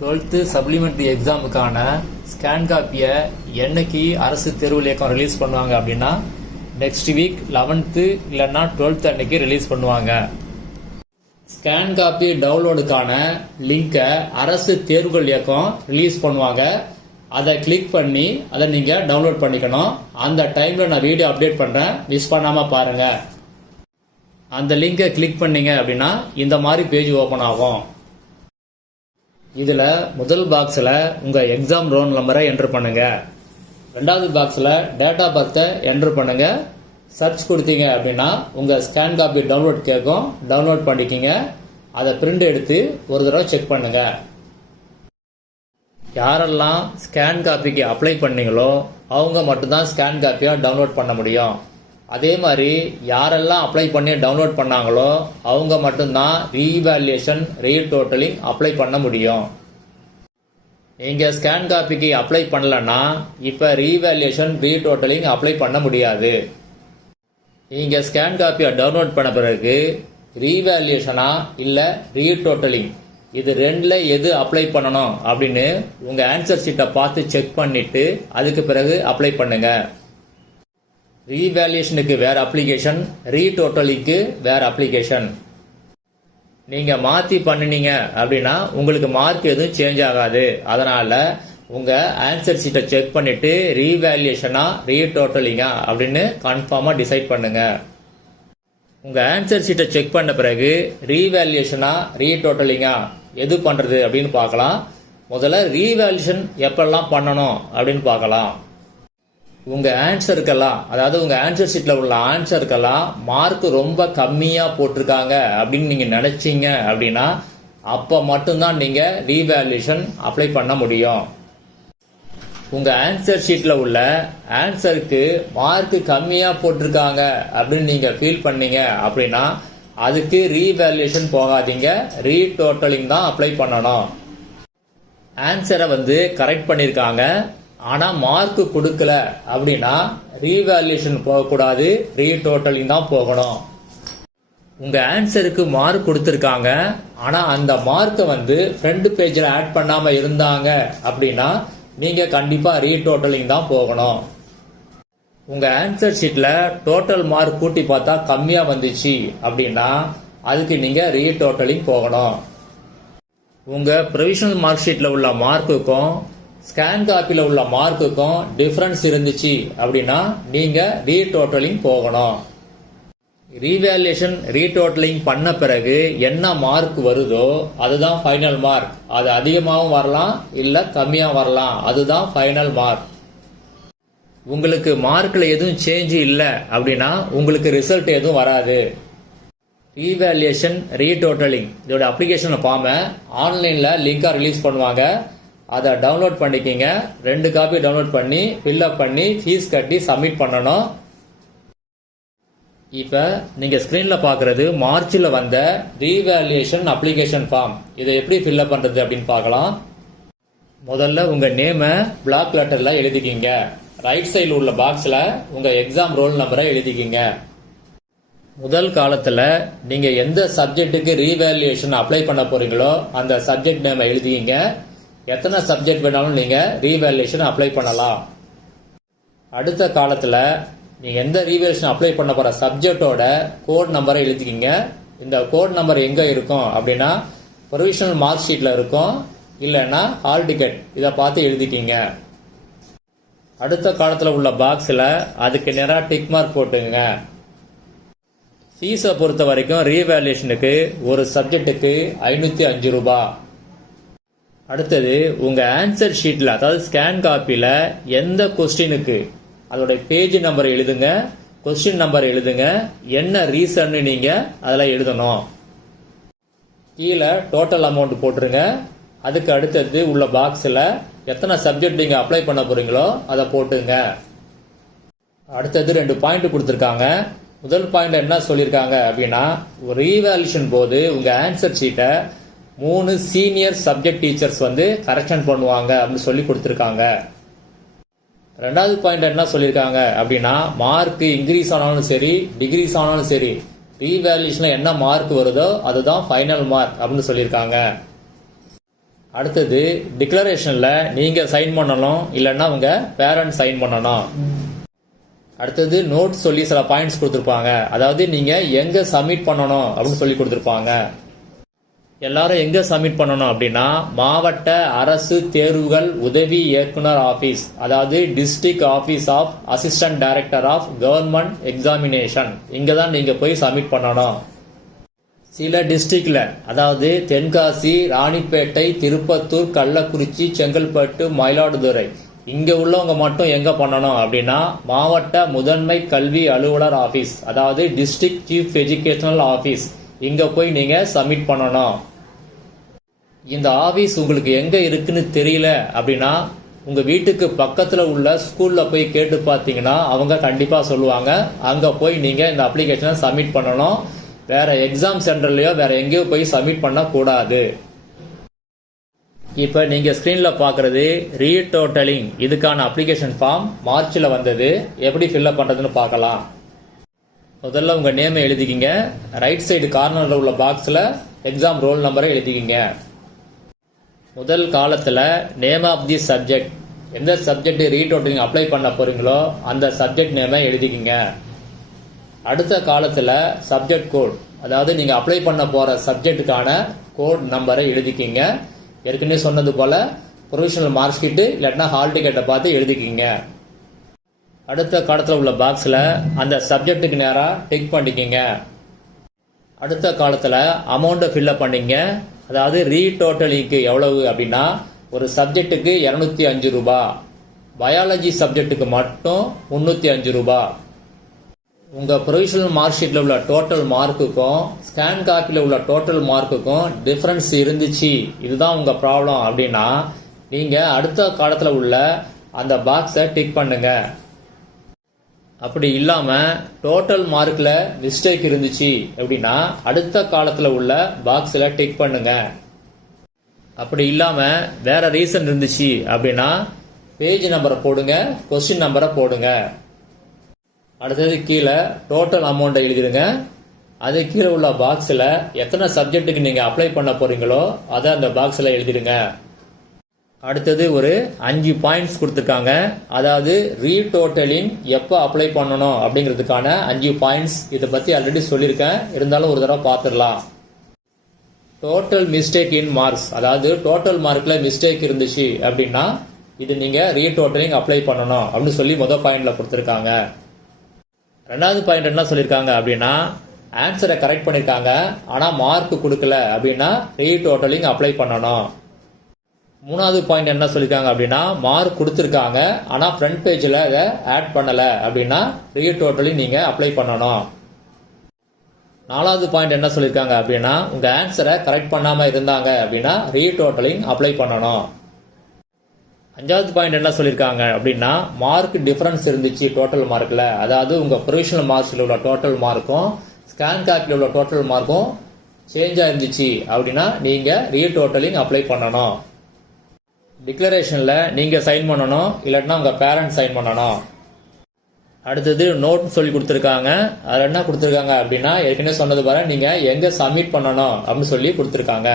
12th supplementary எக்ஸாமுக்கான scan காப்பியை என்னைக்கு அரசு தேர்வு இயக்கம் ரிலீஸ் பண்ணுவாங்க அப்படின்னா நெக்ஸ்ட் வீக் 11th இல்லைன்னா 12th அன்னைக்கு ரிலீஸ் பண்ணுவாங்க. ஸ்கேன் காப்பி டவுன்லோடுக்கான லிங்கை அரசு தேர்வுகள் இயக்கம் ரிலீஸ் பண்ணுவாங்க. அதை கிளிக் பண்ணி அதை நீங்கள் டவுன்லோட் பண்ணிக்கணும். அந்த டைமில் நான் வீடியோ அப்டேட் பண்ணுறேன், மிஸ் பண்ணாமல் பாருங்கள். அந்த லிங்கை கிளிக் பண்ணீங்க அப்படின்னா இந்த மாதிரி பேஜ் ஓப்பன் ஆகும். இதில் முதல் பாக்ஸில் உங்கள் எக்ஸாம் ரோல் நம்பரை என்ட்ரு பண்ணுங்கள். ரெண்டாவது பாக்ஸில் டேட் ஆஃப் பர்த்தை என்ட்ரு பண்ணுங்கள். சர்ச் கொடுத்தீங்க அப்படின்னா உங்கள் ஸ்கேன் காப்பி டவுன்லோட் கேட்கும், டவுன்லோட் பண்ணிக்கிங்க. அதை பிரிண்ட் எடுத்து ஒரு தடவை செக் பண்ணுங்கள். யாரெல்லாம் ஸ்கேன் காப்பிக்கு அப்ளை பண்ணீங்களோ அவங்க மட்டும்தான் ஸ்கேன் காப்பியாக டவுன்லோட் பண்ண முடியும். அதே மாதிரி யாரெல்லாம் அப்ளை பண்ணி டவுன்லோட் பண்ணாங்களோ அவங்க மட்டும்தான் ரீவேல்யூஷன் ரீடோட்டலிங் அப்ளை பண்ண முடியும். நீங்கள் ஸ்கேன் காப்பிக்கு அப்ளை பண்ணலன்னா இப்போ ரீவேல்யூஷன் ரீடோட்டலிங் அப்ளை பண்ண முடியாது. நீங்கள் ஸ்கேன் காப்பியை டவுன்லோட் பண்ண பிறகு ரீவேல்யூஷனா இல்லை ரீடோட்டலிங் இது ரெண்டில் எது அப்ளை பண்ணணும் அப்படின்னு உங்கள் ஆன்சர் ஷீட்டை பார்த்து செக் பண்ணிவிட்டு அதுக்கு பிறகு அப்ளை பண்ணுங்கள். ரீவேல்யூஷனுக்கு வேறு அப்ளிகேஷன், ரீடோட்டலிங்க்கு வேறு அப்ளிகேஷன். நீங்கள் மாற்றி பண்ணினீங்க அப்படின்னா உங்களுக்கு மார்க் எதுவும் சேஞ்ச் ஆகாது. அதனால் உங்கள் ஆன்சர் ஷீட்டை செக் பண்ணிவிட்டு ரீவேல்யூஷனா ரீடோட்டலிங்கா அப்படின்னு கன்ஃபார்மாக டிசைட் பண்ணுங்கள். உங்கள் ஆன்சர் ஷீட்டை செக் பண்ண பிறகு ரீவேல்யூஷனா ரீடோட்டலிங்கா எது பண்ணுறது அப்படின்னு பார்க்கலாம். முதல்ல ரீவேல்யூஷன் எப்பெல்லாம் பண்ணணும் அப்படின்னு பார்க்கலாம். உங்கள் ஆன்சருக்கெல்லாம், அதாவது உங்கள் ஆன்சர் ஷீட்டில் உள்ள ஆன்சருக்கெல்லாம் மார்க் ரொம்ப கம்மியாக போட்டிருக்காங்க அப்படின்னு நீங்கள் நினச்சிங்க அப்படின்னா அப்போ மட்டும்தான் நீங்கள் ரீவேல்யூஷன் அப்ளை பண்ண முடியும். உங்கள் ஆன்சர் ஷீட்டில் உள்ள ஆன்சருக்கு மார்க் கம்மியாக போட்டிருக்காங்க அப்படின்னு நீங்கள் ஃபீல் பண்ணீங்க அப்படின்னா அதுக்கு ரீவேல்யூஷன் போகாதீங்க, ரீடோட்டலிங் தான் அப்ளை பண்ணணும். ஆன்சரை கரெக்ட் பண்ணியிருக்காங்க ஆனால் மார்க் கொடுக்கல அப்படின்னா ரீவேல்யூஷன் போகக்கூடாது, ரீடோட்டலிங் தான் போகணும். உங்கள் ஆன்சருக்கு மார்க் கொடுத்துருக்காங்க ஆனால் அந்த மார்க்கை ஃப்ரண்ட் பேஜில் ஆட் பண்ணாமல் இருந்தாங்க அப்படின்னா நீங்கள் கண்டிப்பாக ரீடோட்டலிங் தான் போகணும். உங்கள் ஆன்சர் ஷீட்டில் டோட்டல் மார்க் கூட்டி பார்த்தா கம்மியாக வந்துச்சு அப்படின்னா அதுக்கு நீங்கள் ரீடோட்டலிங் போகணும். உங்கள் ப்ரொவிஷனல் மார்க் ஷீட்டில் உள்ள மார்க்குக்கும் ஸ்கேன் காப்பியில் உள்ள மார்க்குக்கும் டிஃப்ரென்ஸ் இருந்துச்சு அப்படின்னா நீங்கள் ரீடோட்டலிங் போகணும். ரீவேல்யூஷன் ரீடோட்டலிங் பண்ண பிறகு என்ன மார்க் வருதோ அதுதான் ஃபைனல் மார்க். அது அதிகமாகவும் வரலாம் இல்லை கம்மியாக வரலாம், அதுதான் ஃபைனல் மார்க். உங்களுக்கு மார்க்கில் எதுவும் சேஞ்ச் இல்லை அப்படின்னா உங்களுக்கு ரிசல்ட் எதுவும் வராது. ரீவேல்யூஷன் ரீடோட்டலிங் இதோட அப்ளிகேஷன் ஃபார்மை ஆன்லைனில் லிங்காக ரிலீஸ் பண்ணுவாங்க. அதை டவுன்லோட் பண்ணிக்கிங்க. 2 காப்பி டவுன்லோட் பண்ணி ஃபில்அப் பண்ணி ஃபீஸ் கட்டி சப்மிட் பண்ணணும். இப்போ நீங்கள் ஸ்க்ரீனில் பார்க்குறது மார்ச்சில் வந்த ரீவேல்யூஷன் அப்ளிகேஷன் ஃபார்ம். இதை எப்படி ஃபில்அப் பண்ணுறது அப்படின்னு பார்க்கலாம். முதல்ல உங்கள் நேமை பிளாக் லெட்டரில் எழுதிக்கிங்க. ரைட் சைடில் உள்ள பாக்ஸில் உங்கள் எக்ஸாம் ரோல் நம்பரை எழுதிக்கிங்க. முதல் காலத்தில் நீங்கள் எந்த சப்ஜெக்ட்டுக்கு ரீவேல்யூஷன் அப்ளை பண்ண போகிறீங்களோ அந்த சப்ஜெக்ட் நேமை எழுதிக்கிங்க. எத்தனை சப்ஜெக்ட் வேணாலும் நீங்கள் ரீவேல்யூஷன் அப்ளை பண்ணலாம். அடுத்த காலத்தில் நீங்கள் எந்த ரீவேல்யூஷன் அப்ளை பண்ண போகிற சப்ஜெக்டோட கோட் நம்பரை எழுதிக்கிங்க. இந்த கோட் நம்பர் எங்கே இருக்கும் அப்படின்னா ப்ரொவிஷனல் மார்க் ஷீட்டில் இருக்கும், இல்லைன்னா ஹால் டிக்கெட், இதை பார்த்து எழுதிக்கிங்க. அடுத்த காலத்தில் உள்ள பாக்ஸில் அதுக்கு நேராக டிக் மார்க் போட்டுங்க. ஃபீஸை பொறுத்த வரைக்கும் ரீவேல்யூஷனுக்கு ஒரு சப்ஜெக்ட்டுக்கு 505 ரூபாய். அடுத்தது உங்கள் ஆன்சர் ஷீட்டில், அதாவது ஸ்கேன் காப்பியில் எந்த கொஸ்டினுக்கு அதோட பேஜ் நம்பர் எழுதுங்க, கொஸ்டின் நம்பர் எழுதுங்க, என்ன ரீசன்னு நீங்கள் அதில் எழுதணும். கீழே டோட்டல் அமௌண்ட் போட்டுருங்க. அதுக்கு அடுத்தது உள்ள பாக்ஸில் எத்தனை சப்ஜெக்ட் நீங்கள் அப்ளை பண்ண போகிறீங்களோ அதை போட்டுங்க. அடுத்தது 2 பாயிண்ட் கொடுத்துருக்காங்க. முதல் பாயிண்ட் என்ன சொல்லியிருக்காங்க அப்படின்னா ரீவேல்யூஷன் போது உங்கள் ஆன்சர் ஷீட்டை 3 சீனியர் சப்ஜெக்ட் டீச்சர்ஸ் கரெக்ஷன் பண்ணுவாங்க அப்படின்னு சொல்லி கொடுத்துருக்காங்க. ரெண்டாவது பாயிண்ட் என்ன சொல்லியிருக்காங்க அப்படின்னா மார்க் இன்க்ரீஸ் ஆனாலும் சரி டிக்ரீஸ் ஆனாலும் சரி ரீவேல்யூஷனில் என்ன மார்க் வருதோ அதுதான் ஃபைனல் மார்க் அப்படின்னு சொல்லியிருக்காங்க. அடுத்தது டிக்ளரேஷனில் நீங்கள் சைன் பண்ணணும், இல்லைன்னா உங்கள் பேரண்ட் சைன் பண்ணணும். அடுத்தது நோட் சொல்லி சில பாயிண்ட்ஸ் கொடுத்துருப்பாங்க. அதாவது நீங்கள் எங்கே சப்மிட் பண்ணணும் அப்படின்னு சொல்லி கொடுத்துருப்பாங்க. எல்லாரும் எங்கே சப்மிட் பண்ணணும் அப்படின்னா, மாவட்ட அரசு தேர்வுகள் உதவி இயக்குனர் ஆஃபீஸ், அதாவது district office of assistant director of government examination, இங்கே தான் நீங்கள் போய் சப்மிட் பண்ணணும். சில டிஸ்ட்ரிக்ட்ல, அதாவது தென்காசி, ராணிப்பேட்டை, திருப்பத்தூர், கள்ளக்குறிச்சி, செங்கல்பட்டு, மயிலாடுதுறை, இங்க உள்ளவங்க மட்டும் எங்க பண்ணணும் அப்படின்னா, மாவட்ட முதன்மை கல்வி அலுவலர் ஆபீஸ், அதாவது டிஸ்ட்ரிக்ட் சீஃப் எஜுகேஷனல் ஆபீஸ், இங்க போய் நீங்க சப்மிட் பண்ணணும். இந்த ஆபீஸ் உங்களுக்கு எங்க இருக்குன்னு தெரியல அப்படின்னா, உங்க வீட்டுக்கு பக்கத்துல உள்ள ஸ்கூல்ல போய் கேட்டு பார்த்தீங்கன்னா அவங்க கண்டிப்பா சொல்லுவாங்க. அங்க போய் நீங்க இந்த அப்ளிகேஷனை சப்மிட் பண்ணணும். வேற எக்ஸாம் சென்டர்லயோ வேற எங்கேயோ போய் சப்மிட் பண்ண கூடாது. இப்ப நீங்க ஸ்கிரீன்ல பாக்குறது ரீடோட்டலிங், இதுக்கான அப்ளிகேஷன் ஃபார்ம் மார்ச்ல வந்தது. எப்படி ஃபில்அப் பண்றதுன்னு பார்க்கலாம். முதல்ல உங்க நேமை எழுதிக்கிங்க. ரைட் சைடு கார்னர்ல உள்ள பாக்ஸ்ல எக்ஸாம் ரோல் நம்பரை எழுதிக்கிங்க. முதல் காலத்துல நேம் ஆஃப் தி சப்ஜெக்ட், எந்த சப்ஜெக்ட் ரீடோட்டலிங் அப்ளை பண்ண போறீங்களோ அந்த சப்ஜெக்ட் நேமை எழுதிக்கிங்க. அடுத்த காலத்துல சப்ஜெக்ட் கோட், அதாவது நீங்க அப்ளை பண்ண போற சப்ஜெக்டுக்கான கோட் நம்பரை எழுதிக்கிங்க. ஏற்கனவே சொன்னது போல ப்ரொவிஷனல் மார்க் ஷீட் இல்லாட்டினா ஹால் டிக்கெட்டை பார்த்து எழுதிக்கிங்க. அடுத்த காலத்தில் உள்ள பாக்ஸில் அந்த சப்ஜெக்டுக்கு நேராக டிக் பண்ணிக்கிங்க. அடுத்த காலத்தில் அமௌண்ட்டை ஃபில்அப் பண்ணிங்க. அதாவது ரீடோட்டலிங்க்கு எவ்வளவு அப்படின்னா, ஒரு சப்ஜெக்ட்டுக்கு 205 ரூபாய், பயாலஜி சப்ஜெக்ட்டுக்கு மட்டும் 305 ரூபாய். உங்கள் ப்ரொவிஷனல் மார்க் ஷீட்டில் உள்ள டோட்டல் மார்க்குக்கும் ஸ்கேன் காப்பியில் உள்ள டோட்டல் மார்க்குக்கும் டிஃப்ரென்ஸ் இருந்துச்சு, இதுதான் உங்கள் ப்ராப்ளம் அப்படின்னா, நீங்கள் அடுத்த காலத்தில் உள்ள அந்த பாக்ஸை டிக் பண்ணுங்க. அப்படி இல்லாமல் டோட்டல் மார்க்கில் மிஸ்டேக் இருந்துச்சு அப்படின்னா அடுத்த காலத்தில் உள்ள பாக்ஸில் டிக் பண்ணுங்க. அப்படி இல்லாமல் வேற ரீசன் இருந்துச்சு அப்படின்னா பேஜ் நம்பரை போடுங்க, கொஸ்டின் நம்பரை போடுங்க. அடுத்தது கீழே டோட்டல் அமௌண்ட்டை எழுதிடுங்க. அது கீழே உள்ள பாக்ஸில் எத்தனை சப்ஜெக்ட்டுக்கு நீங்கள் அப்ளை பண்ண போறீங்களோ அதை அந்த பாக்ஸில் எழுதிடுங்க. அடுத்தது ஒரு 5 பாயிண்ட்ஸ் கொடுத்துருக்காங்க. அதாவது ரீடோட்டலிங் எப்போ அப்ளை பண்ணணும் அப்படிங்கிறதுக்கான 5 பாயிண்ட்ஸ். இதை பற்றி ஆல்ரெடி சொல்லியிருக்கேன், இருந்தாலும் ஒரு தடவை பார்த்துடலாம். டோட்டல் மிஸ்டேக் இன் மார்க்ஸ், அதாவது டோட்டல் மார்க்கில் மிஸ்டேக் இருந்துச்சு அப்படின்னா இது நீங்கள் ரீடோட்டலிங் அப்ளை பண்ணணும் அப்படின்னு சொல்லி முதல் பாயிண்ட்ல கொடுத்துருக்காங்க. ரெண்டாவது பாயிண்ட் என்ன சொல்லியிருக்காங்க அப்படின்னா, ஆன்சரை கரெக்ட் பண்ணியிருக்காங்க ஆனால் மார்க் கொடுக்கல அப்படின்னா ரீடோட்டலிங் அப்ளை பண்ணணும். மூணாவது பாயிண்ட் என்ன சொல்லியிருக்காங்க அப்படின்னா, மார்க் கொடுத்துருக்காங்க ஆனால் ஃப்ரண்ட் பேஜில் அதை ஆட் பண்ணலை அப்படின்னா ரீடோட்டலிங் நீங்கள் அப்ளை பண்ணணும். நாலாவது பாயிண்ட் என்ன சொல்லியிருக்காங்க அப்படின்னா, உங்கள் ஆன்சரை கரெக்ட் பண்ணாமல் இருந்தாங்க அப்படின்னா ரீடோட்டலிங் அப்ளை பண்ணணும். அஞ்சாவது பாயிண்ட் என்ன சொல்லியிருக்காங்க அப்படின்னா, மார்க் டிஃபரன்ஸ் இருந்துச்சு டோட்டல் மார்க்கில், அதாவது உங்கள் ப்ரொவிஷனல் மார்க்ஸில் உள்ள டோட்டல் மார்க்கும் ஸ்கேன் காப்பியில் உள்ள டோட்டல் மார்க்கும் சேஞ்சாக இருந்துச்சு அப்படின்னா நீங்கள் ரீடோட்டலிங் அப்ளை பண்ணணும். டிக்ளரேஷனில் நீங்கள் சைன் பண்ணணும், இல்லாட்டினா உங்கள் பேரண்ட் சைன் பண்ணணும். அடுத்தது நோட் சொல்லி கொடுத்துருக்காங்க. அதில் என்ன கொடுத்துருக்காங்க அப்படின்னா, ஏற்கனவே சொன்னது பாரு, நீங்கள் எங்கே சப்மிட் பண்ணணும் அப்படின்னு சொல்லி கொடுத்துருக்காங்க.